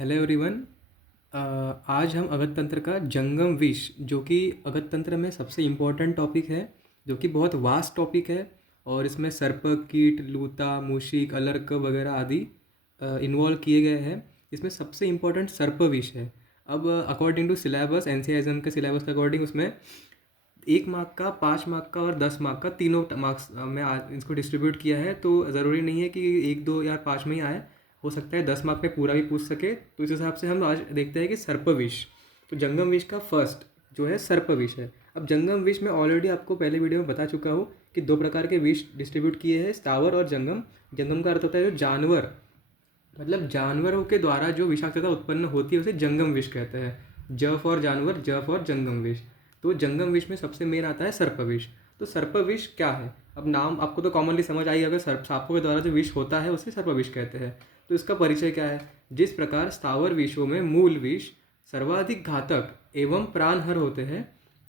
Hello everyone. आज हम अगत तंत्र का जंगम विष जो कि अगत तंत्र में सबसे इम्पोर्टेंट टॉपिक है, जो कि बहुत वास्ट टॉपिक है और इसमें सर्प, कीट, लूता, मूशिक, अलर्क वगैरह आदि इन्वॉल्व किए गए हैं। इसमें सबसे इम्पोर्टेंट सर्प विष है। अब अकॉर्डिंग टू सिलेबस, एनसीआईएम के सिलेबस के अकॉर्डिंग उसमें 1 मार्क का, 5 मार्क का और 10 मार्क का तीनों मार्क्स में इसको डिस्ट्रीब्यूट किया है। तो ज़रूरी नहीं है कि 1, 2 या 5 में ही आए, हो सकता है 10 मार्क में पूरा भी पूछ सके। तो इस हिसाब से हम आज देखते हैं कि सर्पविष। तो जंगम विष का फर्स्ट जो है सर्पविष है। अब जंगम विष में ऑलरेडी आपको पहले वीडियो में बता चुका हूँ कि 2 प्रकार के विष डिस्ट्रीब्यूट किए हैं, स्थावर और जंगम। जंगम का अर्थ होता है जो जानवर, मतलब जानवरों के द्वारा जो विषाक्तता उत्पन्न होती है उसे जंगम विष कहते हैं। ज फॉर जानवर, ज फॉर जंगम विष। तो जंगम विष में सबसे मेन आता है सर्पविष। तो सर्पविष क्या है? अब नाम आपको तो कॉमनली समझ आई, अगर सर्प सांपों के द्वारा जो विष होता है उसे सर्पविष कहते हैं। तो इसका परिचय क्या है? जिस प्रकार स्थावर विषों में मूल विष सर्वाधिक घातक एवं प्राणहर होते हैं,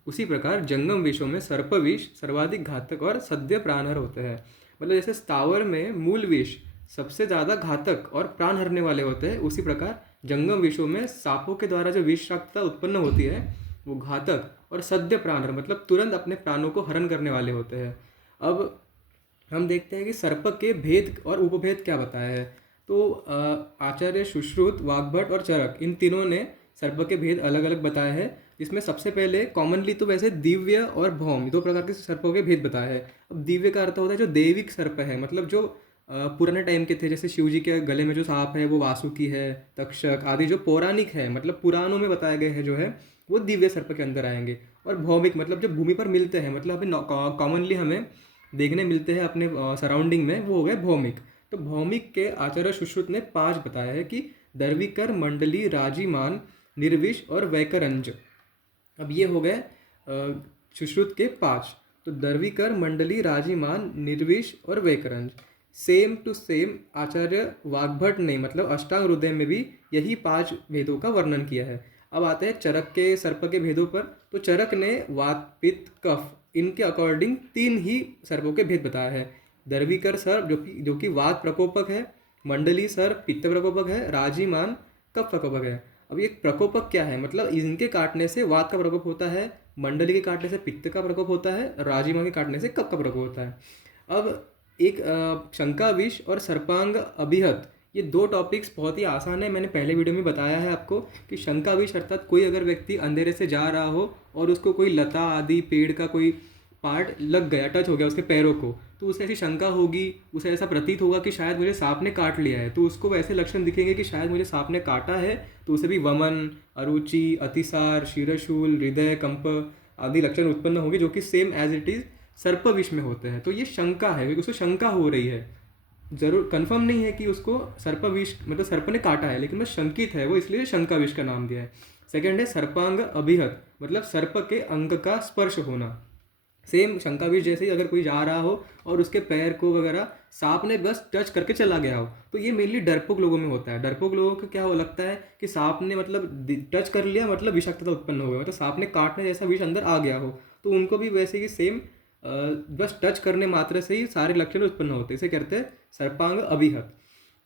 उसी प्रकार जंगम विषों में सर्पविष सर्वाधिक घातक और सद्य प्राणहर होते हैं। मतलब जैसे स्थावर में मूल विष सबसे ज़्यादा घातक और प्राण हरने वाले होते हैं, उसी प्रकार जंगम विषों में सांपों के द्वारा जो विषाक्तता उत्पन्न होती है वो घातक और सद्य प्राणहर, मतलब तुरंत अपने प्राणों को हरण करने वाले होते हैं। अब हम देखते हैं कि सर्प के भेद और उपभेद क्या बताया है। तो आचार्य सुश्रुत, वाग्भट और चरक, इन तीनों ने सर्प के भेद अलग अलग बताए हैं। जिसमें सबसे पहले कॉमनली तो वैसे दिव्य और भौम 2 प्रकार के सर्पों के भेद बताए हैं। अब दिव्य का अर्थ होता है जो दैविक सर्प है, मतलब जो पुराने टाइम के थे, जैसे शिव जी के गले में जो सांप है वो वासुकी है, तक्षक आदि जो पौराणिक है, मतलब पुराणों में बताए गए हैं जो है, वो दिव्य सर्प के अंदर आएंगे। और भौमिक मतलब जो भूमि पर मिलते हैं, मतलब अभी कॉमनली हमें देखने मिलते हैं अपने सराउंडिंग में, वो हो गए भौमिक। तो भौमिक के आचार्य सुश्रुत ने 5 बताया है कि दर्विकर, मंडली, राजीमान, निर्विष और वैकरंज। अब ये हो गए सुश्रुत के 5। तो दर्विकर, मंडली, राजीमान, निर्विष और वैकरंज। सेम टू सेम आचार्य वाग्भट ने, मतलब अष्टांग हृदय में भी यही 5 भेदों का वर्णन किया है। अब आते हैं चरक के सर्प के भेदों पर। तो चरक ने वात, पित्त, कफ इनके अकॉर्डिंग 3 ही सर्पों के भेद बताया है। दर्विकर सर्प जो कि वात प्रकोपक है, मंडली सर्प पित्त प्रकोपक है, राजीमान कफ प्रकोपक है। अब ये प्रकोपक क्या है? मतलब इनके काटने से वात का प्रकोप होता है, मंडली के काटने से पित्त का प्रकोप होता है, राजीमान के काटने से कफ का प्रकोप होता है। अब एक शंका विष और सर्पांग अभिहत, ये 2 टॉपिक्स बहुत ही आसान है। मैंने पहले वीडियो में बताया है आपको कि शंका विष अर्थात कोई अगर व्यक्ति अंधेरे से जा रहा हो और उसको कोई लता आदि पेड़ का कोई पार्ट लग गया, टच हो गया उसके पैरों को, तो उसे ऐसी शंका होगी, उसे ऐसा प्रतीत होगा कि शायद मुझे सांप ने काट लिया है। तो उसको वैसे लक्षण दिखेंगे कि शायद मुझे सांप ने काटा है। तो उसे भी वमन, अरुचि, अतिसार, शिरशूल, हृदय कंप आदि लक्षण उत्पन्न होंगे, जो कि सेम एज इट इज सर्प विष में होते हैं। तो ये शंका है, क्योंकि उसको शंका हो रही है, जरूर कंफर्म नहीं है कि उसको सर्प विष मतलब सर्प ने काटा है, लेकिन बस शंकित है वो, इसलिए शंका विष का नाम दिया है। सेकंड है सर्पांग अभिहत, मतलब सर्प के अंग का स्पर्श होना। सेम शंका विष जैसे ही अगर कोई जा रहा हो और उसके पैर को वगैरह सांप ने बस टच करके चला गया हो, तो ये मेनली डरपोक लोगों में होता है। डरपोक लोगों को क्या हो लगता है कि सांप ने मतलब टच कर लिया, मतलब विषाक्तता उत्पन्न हो गया, मतलब सांप ने काटने जैसा विष अंदर आ गया हो। तो उनको भी वैसे ही सेम बस टच करने मात्र से ही सारे लक्षण उत्पन्न होते हैं, इसे कहते हैं सर्पांग अभिहत।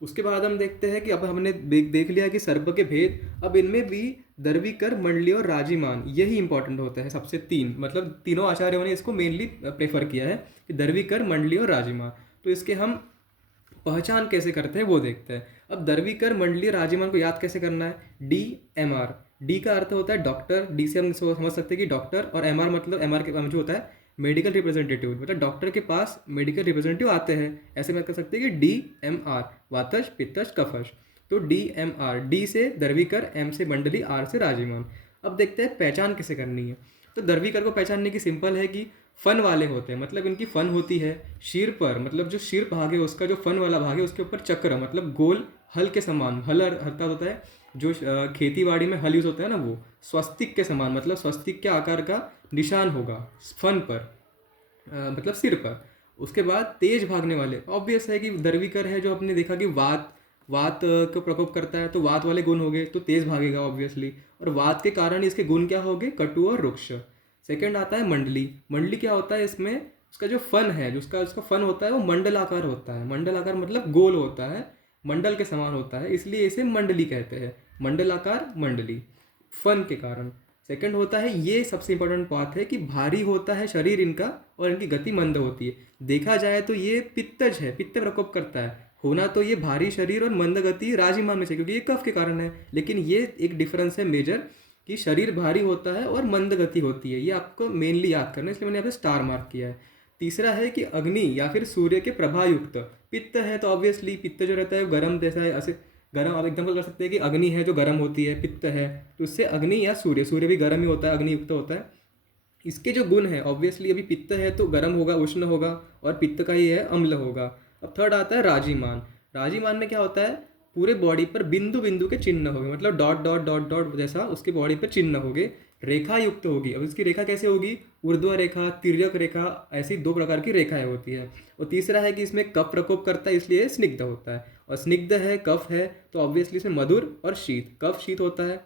उसके बाद हम देखते हैं कि अब हमने देख लिया कि सर्प के भेद। अब इनमें भी दर्विकर, मंडली और राजीमान यही इंपॉर्टेंट होते हैं सबसे 3, मतलब तीनों आचार्यों ने इसको मेनली प्रेफर किया है कि दर्विकर, मंडली और राजीमान। तो इसके हम पहचान कैसे करते हैं वो देखते हैं। अब दर्विकर, मंडली, राजीमान को याद कैसे करना है? DMR। डी का अर्थ होता है डॉक्टर, डी से हम समझ सकते हैं कि डॉक्टर, और MR मतलब MR के जो होता है मेडिकल रिप्रेजेंटेटिव, मतलब डॉक्टर के पास मेडिकल रिप्रेजेंटेटिव आते हैं। ऐसे में कर सकते हैं कि DMR, वातज, पित्तज, कफज। तो DMR, डी से दर्विकर, M से मंडली, R से राजीमान। अब देखते हैं पहचान कैसे करनी है। तो दर्विकर को पहचानने की सिंपल है कि फन वाले होते हैं, मतलब इनकी फन होती है शीर पर, मतलब जो शीर भाग है उसका जो फन वाला भाग है उसके ऊपर चक्र, मतलब गोल हल के समान, हल अर्थात होता है जो खेती बाड़ी में हल यूज होता है ना, वो स्वस्तिक के समान, मतलब स्वस्तिक के आकार का निशान होगा फन पर, मतलब सिर पर। उसके बाद तेज भागने वाले, ऑब्वियस है कि दर्विकर है जो आपने देखा कि वात वात को प्रकोप करता है, तो वात वाले गुण हो गए तो तेज भागेगा ऑब्वियसली। और वात के कारण इसके गुण क्या हो गए? कटु और रुक्ष। सेकंड आता है मंडली। मंडली क्या होता है? इसमें उसका जो फन है, जो उसका उसका फन होता है वो मंडल आकार होता है। मंडल आकार मतलब गोल होता है, मंडल के समान होता है, इसलिए इसे मंडली कहते हैं। मंडलाकार मंडली, फन के कारण। सेकंड होता है, ये सबसे इंपॉर्टेंट बात है कि भारी होता है शरीर इनका और इनकी गति मंद होती है। देखा जाए तो ये पित्तज है, पित्त प्रकोप करता है। होना तो ये भारी शरीर और मंद गति राजिमान में से, क्योंकि ये कफ के कारण है, लेकिन ये एक डिफरेंस है मेजर कि शरीर भारी होता है और मंद गति होती है। ये आपको मेनली याद करना है, इसलिए मैंने यहाँ पे स्टार मार्क किया है। तीसरा है कि अग्नि या फिर सूर्य के प्रभायुक्त। पित्त है तो ऑब्वियसली पित्त जो रहता है वो गर्म जैसा है, ऐसे गर्म आप एकदम कर सकते हैं कि अग्नि है जो गर्म होती है, पित्त है तो उससे अग्नि, या सूर्य, सूर्य भी गर्म ही होता है, अग्नियुक्त होता है। इसके जो गुण है ऑब्वियसली अभी पित्त है तो गर्म होगा, उष्ण होगा, और पित्त का ही है अम्ल होगा। अब थर्ड आता है राजिमान। राजिमान में क्या होता है, पूरे बॉडी पर बिंदु बिंदु के चिन्ह होंगे, मतलब डॉट डॉट डॉट डॉट जैसा उसके बॉडी पर चिन्ह होंगे। रेखा युक्त होगी। अब इसकी रेखा कैसे होगी, ऊर्ध्व रेखा, तिर्यक रेखा, ऐसी दो प्रकार की रेखाएं होती है। और तीसरा है कि इसमें कफ प्रकोप करता है इसलिए स्निग्ध होता है, और स्निग्ध है, कफ है, तो ऑब्वियसली इसमें मधुर और शीत, कफ शीत होता है,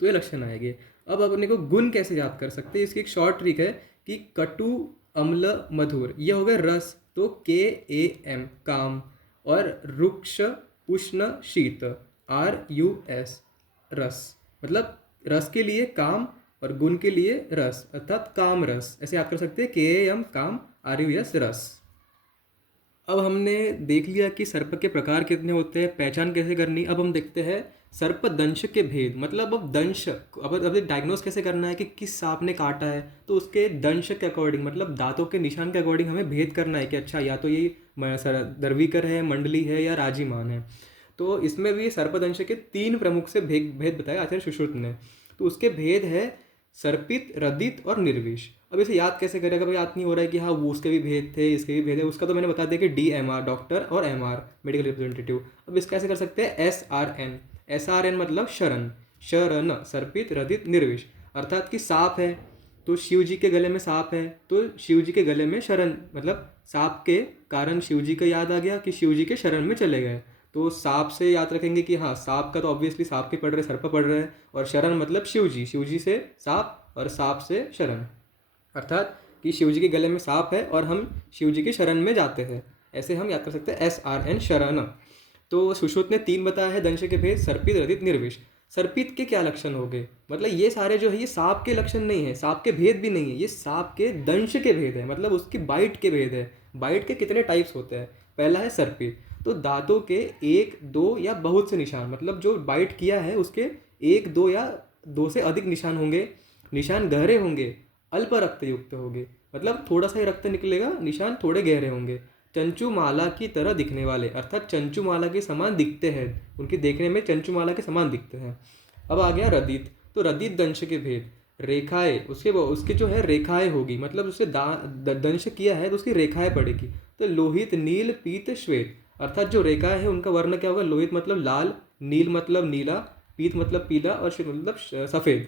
तो ये लक्षण आएंगे। अब अपने को गुण कैसे याद कर सकते हैं, इसकी एक शॉर्ट ट्रिक है कि कटु, अम्ल, मधुर, ये हो गए रस, तो KAM काम, और रुक्ष, उष्ण, शीत, RUS रस, मतलब रस के लिए काम और गुण के लिए रस, अर्थात काम रस, ऐसे याद कर सकते हैं, KAM काम, RUS रस। अब हमने देख लिया कि सर्प के प्रकार कितने होते हैं, पहचान कैसे करनी। अब हम देखते हैं सर्प दंश के भेद, मतलब अब दंश, अब डायग्नोस कैसे करना है कि किस सांप ने काटा है, तो उसके दंश के अकॉर्डिंग, मतलब दांतों के निशान के अकॉर्डिंग हमें भेद करना है कि अच्छा या तो ये दर्वीकर है, मंडली है, या राजीमान है। तो इसमें भी सर्पदंश के 3 प्रमुख से भेद भेद बताया आचार्य सुश्रुत ने। तो उसके भेद है सर्पित, रदित और निर्विष। अब इसे याद कैसे करेगा, भाई याद नहीं हो रहा है कि हाँ वो उसके भी भेद थे, इसके भी भेद है, उसका तो मैंने बता दिया कि DMR डॉक्टर और MR मेडिकल रिप्रेजेंटेटिव। अब इसका कैसे कर सकते हैं, SRN मतलब शरण, शरण, सर्पित, रदित, निर्विष, अर्थात कि सांप है तो शिव जी के गले में सांप है तो शिव जी के गले में शरण, मतलब सांप के कारण शिव जी का याद आ गया कि शिव जी के शरण में चले गए। तो सांप से याद रखेंगे कि हाँ सांप का तो ऑब्वियसली सांप के पढ़ रहे, सर्प पढ़ रहे हैं, और शरण मतलब शिव जी, शिव जी से सांप और सांप से शरण, अर्थात कि शिव जी के गले में सांप है और हम शिव जी की शरण में जाते हैं, ऐसे हम याद कर सकते हैं SRN शरण। तो सुश्रुत ने 3 बताया है दंश के भेद, सर्पित, रदित, निर्विष। सर्पित के क्या लक्षण हो गए, मतलब ये सारे जो है ये सांप के लक्षण नहीं है, सांप के भेद भी नहीं है, ये सांप के दंश के भेद है, मतलब उसकी बाइट के भेद है। बाइट के कितने टाइप्स होते हैं, पहला है सर्पित, तो दांतों के 1, 2 या बहुत से निशान, मतलब जो बाइट किया है उसके 1, 2 या 2 से अधिक निशान होंगे, निशान गहरे होंगे, अल्प रक्त युक्त होंगे, मतलब थोड़ा सा ही रक्त निकलेगा, निशान थोड़े गहरे होंगे, चंचुमाला की तरह दिखने वाले, अर्थात चंचुमाला के समान दिखते हैं, उनके देखने में चंचुमाला के समान दिखते हैं। अब आ गया रदित, तो रदित दंश के भेद, रेखाएं, उसके उसके जो है रेखाएं होगी, मतलब उससे दंश किया है तो उसकी रेखाएं पड़ेगी। तो लोहित, नील, पीत, श्वेत, अर्थात जो रेखाएं है उनका वर्ण क्या होगा, लोहित मतलब लाल, नील मतलब नीला, पीत मतलब पीला, और श्वेत मतलब सफ़ेद।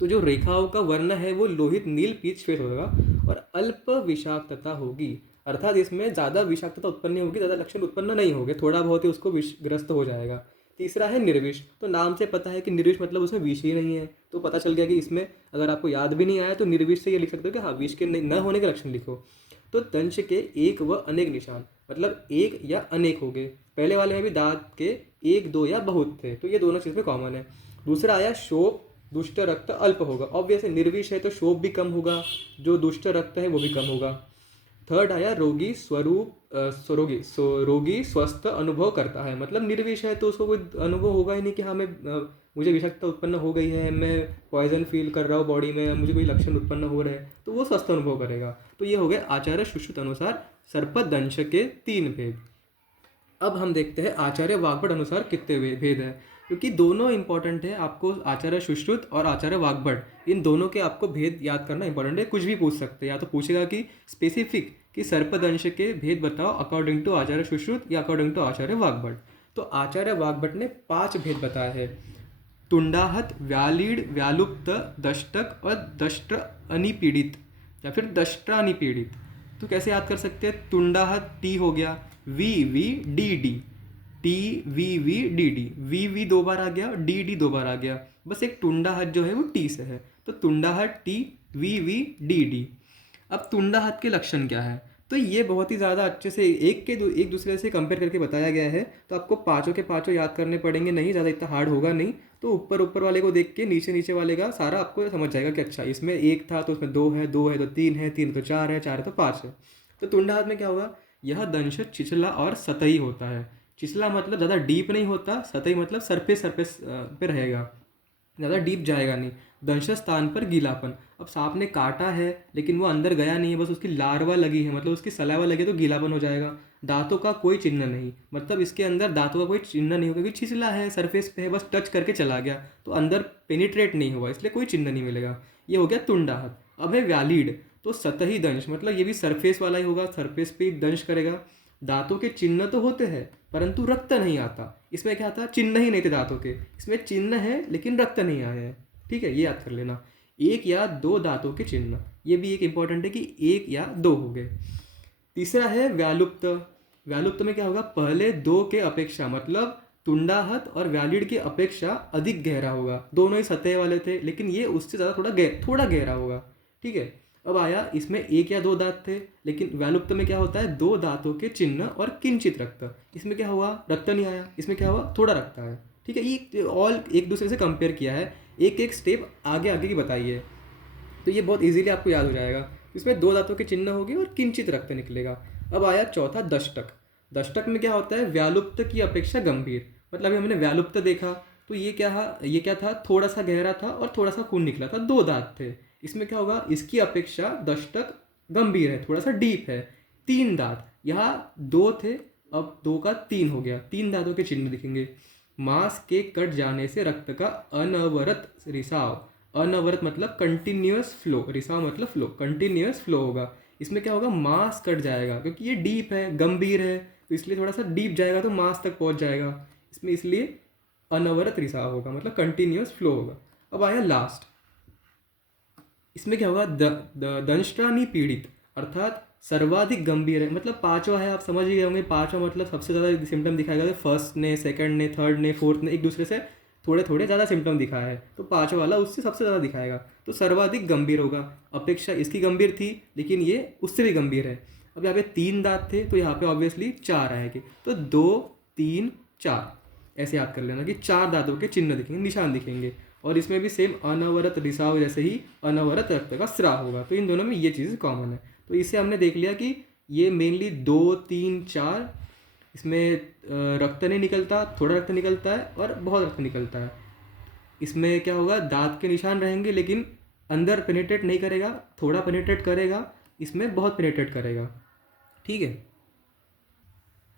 तो जो रेखाओं का वर्ण है वो लोहित, नील, पीत, श्वेत होगा, और अल्प विषाक्तता होगी, अर्थात इसमें ज़्यादा विषाक्तता उत्पन्न नहीं होगी, ज़्यादा लक्षण उत्पन्न नहीं होंगे, थोड़ा बहुत ही उसको विषग्रस्त हो जाएगा। तीसरा है निर्विष, तो नाम से पता है कि निर्विष मतलब उसमें विष ही नहीं है, तो पता चल गया कि इसमें अगर आपको याद भी नहीं आया तो निर्विष से ये लिख सकते हो कि हाँ विष के न होने के लक्षण लिखो। तो दंश के एक व अनेक निशान, मतलब एक या अनेक हो गए, पहले वाले में भी दांत के 1, 2 या बहुत थे, तो ये दोनों चीज़ में कॉमन है। दूसरा आया शोभ, दुष्ट रक्त अल्प होगा, ऑब्वियसली निर्विष है तो शोभ भी कम होगा, जो दुष्ट रक्त है वो भी कम होगा। थर्ड आया रोगी स्वरूप, रोगी स्वस्थ अनुभव करता है, मतलब निर्विष है तो उसको कोई अनुभव होगा ही नहीं कि हाँ मैं मुझे विषाक्तता उत्पन्न हो गई है, मैं पॉइजन फील कर रहा हूँ बॉडी में, मुझे कोई लक्षण उत्पन्न हो रहे हैं, तो वो स्वस्थ अनुभव करेगा। तो ये हो गए आचार्य सुश्रुत अनुसार सर्पदंश के 3 भेद। अब हम देखते हैं आचार्य वाग्भट अनुसार कितने भेद है, क्योंकि दोनों इंपॉर्टेंट है, आपको आचार्य सुश्रुत और आचार्य वाग्भट इन दोनों के आपको भेद याद करना इंपॉर्टेंट है। कुछ भी पूछ सकते हैं, या तो पूछेगा कि स्पेसिफिक कि सर्पदंश के भेद बताओ अकॉर्डिंग टू आचार्य सुश्रुत या अकॉर्डिंग टू आचार्य वाग्भट। तो आचार्य वाग्भट ने 5 भेद बताए हैं, तुंडाहत, व्यालीड, व्यालुप्त, दष्टक और दष्ट्र अनिपीड़ित या फिर दष्ट्रानिपीड़ित। तो कैसे याद कर सकते हैं, तुंडाहत टी हो गया, VVDD, TVVDD, VV 2 बार आ गया, DD 2 बार आ गया, बस एक तुंडाहत जो है वो टी से है, तो तुंडाहत टी, VVDD। अब तुंडाहत के लक्षण क्या है, तो ये बहुत ही ज़्यादा अच्छे से एक दूसरे से कंपेयर करके बताया गया है। तो आपको पाँचों के पाँचों याद करने पड़ेंगे नहीं, ज़्यादा इतना हार्ड होगा नहीं। तो ऊपर ऊपर वाले को देख के नीचे नीचे वाले का सारा आपको समझ जाएगा कि अच्छा इसमें एक था तो उसमें दो है तो तीन है, तीन तो चार है तो पाँच है। तो तुंडाहाथ में क्या होगा, यह दंश छिछला और सतही होता है। छिछला मतलब ज़्यादा डीप नहीं होता, सतही मतलब सरफेस सरफेस पे रहेगा, ज़्यादा डीप जाएगा नहीं। दंश स्थान पर गीलापन, अब सांप ने काटा है लेकिन वो अंदर गया नहीं है, बस उसकी लार्वा लगी है, मतलब उसकी सलाइवा लगी है तो गीलापन हो जाएगा। दांतों का कोई चिन्ह नहीं, मतलब इसके अंदर दांतों का कोई चिन्ह नहीं होगा क्योंकि छिछला है, सरफेस पे है, बस टच करके चला गया तो अंदर पेनिट्रेट नहीं हुआ, इसलिए कोई चिन्ह नहीं मिलेगा। ये हो गया तुंडाहत। अब है व्यालीड, तो सतही दंश, मतलब ये भी सरफेस वाला ही होगा, सरफेस पे ही दंश करेगा। दांतों के चिन्ह तो होते हैं परंतु रक्त नहीं आता। इसमें क्या था, चिन्ह ही नहीं थे दांतों के, इसमें चिन्ह है लेकिन रक्त नहीं आया है। ठीक है, ये याद कर लेना। एक या दो दांतों के चिन्ह, ये भी एक इंपॉर्टेंट है कि एक या दो हो गए। तीसरा है व्यालुप्त। व्यालुप्त में क्या होगा, पहले दो के अपेक्षा, मतलब तुंडाहत और व्यालिड की अपेक्षा अधिक गहरा होगा। दोनों ही सतह वाले थे लेकिन ये उससे ज़्यादा थोड़ा गहरा होगा। ठीक है, अब आया इसमें एक या दो दांत थे, लेकिन व्यालुप्त में क्या होता है, दो दांतों के चिन्ह और किंचित रक्त। इसमें क्या हुआ, रक्त नहीं आया, इसमें क्या हुआ, थोड़ा रक्त आया। ठीक है, ये ऑल एक दूसरे से कंपेयर किया है, एक एक स्टेप आगे आगे की बताई है, तो ये बहुत इजीली आपको याद हो जाएगा। इसमें दो दांतों के चिन्ह होंगे और किंचित रक्त निकलेगा। अब आया चौथा दष्टक। दष्टक में क्या होता है, व्यालुप्त की अपेक्षा गंभीर, मतलब अभी हमने व्यालुप्त देखा तो ये क्या था, थोड़ा सा गहरा था और थोड़ा सा खून निकला था, दो दांत थे। इसमें क्या होगा, इसकी अपेक्षा दष्टक गंभीर है, थोड़ा सा डीप है, तीन दांत, यहाँ दो थे अब दो का तीन हो गया, तीन दांतों के चिन्ह दिखेंगे। मांस के कट जाने से रक्त का अनवरत रिसाव, अनवरत मतलब कंटिन्यूअस फ्लो, रिसाव मतलब फ्लो, कंटिन्यूअस फ्लो होगा। इसमें क्या होगा, मांस कट जाएगा क्योंकि ये डीप है, गंभीर है, तो इसलिए थोड़ा सा डीप जाएगा तो मांस तक पहुंच जाएगा, इसमें इसलिए अनवरत रिसाव होगा, मतलब कंटिन्यूअस फ्लो होगा। अब आया लास्ट, इसमें क्या होगा, दंष्ट्रानी पीड़ित, अर्थात सर्वाधिक गंभीर है, मतलब पांचवा है, आप समझ ही गए होंगे, पांचवा मतलब सबसे ज़्यादा सिम्टम दिखाएगा। तो फर्स्ट ने, सेकंड ने, थर्ड ने, फोर्थ ने एक दूसरे से थोड़े थोड़े ज़्यादा सिम्टम दिखाया है, तो पांचवा वाला उससे सबसे ज़्यादा दिखाएगा, तो सर्वाधिक गंभीर होगा। अपेक्षा इसकी गंभीर थी लेकिन ये उससे भी गंभीर है। अब यहाँ पे तीन दांत थे तो यहाँ पे ऑब्वियसली चार आएंगे, तो दो तीन चार ऐसे याद कर लेना कि चार दांतों के चिन्ह दिखेंगे, निशान दिखेंगे। और इसमें भी सेम अनवरत रिसाव जैसे ही अनवरत रक्त का स्राव होगा, तो इन दोनों में ये चीज़ कॉमन है। तो इससे हमने देख लिया कि ये मेनली दो तीन चार, इसमें रक्त नहीं निकलता, थोड़ा रक्त निकलता है और बहुत रक्त निकलता है। इसमें क्या होगा, दांत के निशान रहेंगे लेकिन अंदर पेनिट्रेट नहीं करेगा, थोड़ा पेनिट्रेट करेगा, इसमें बहुत पेनिट्रेट करेगा। ठीक है,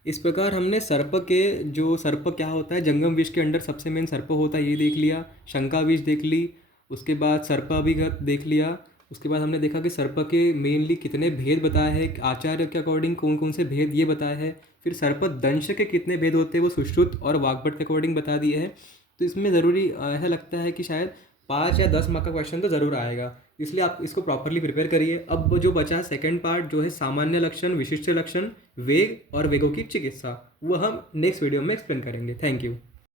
इस प्रकार हमने सर्प के, जो सर्प क्या होता है, जंगम विष के अंडर सबसे मेन सर्प होता है ये देख लिया, शंका विष देख ली, उसके बाद सर्पाभिघात देख लिया, उसके बाद हमने देखा कि सर्प के मेनली कितने भेद बताए हैं, आचार्य के अकॉर्डिंग कौन कौन से भेद ये बताए हैं। फिर सर्प दंश के कितने भेद होते हैं वो सुश्रुत और वाग्भट के अकॉर्डिंग बता दिए हैं। तो इसमें ज़रूरी ऐसा लगता है कि शायद 5 या 10 मार्क का क्वेश्चन तो ज़रूर आएगा, इसलिए आप इसको प्रॉपरली प्रिपेयर करिए। अब जो बचा सेकंड पार्ट जो है सामान्य लक्षण, विशिष्ट लक्षण, वेग और वेगों की चिकित्सा, वो हम नेक्स्ट वीडियो में एक्सप्लेन करेंगे। Thank you.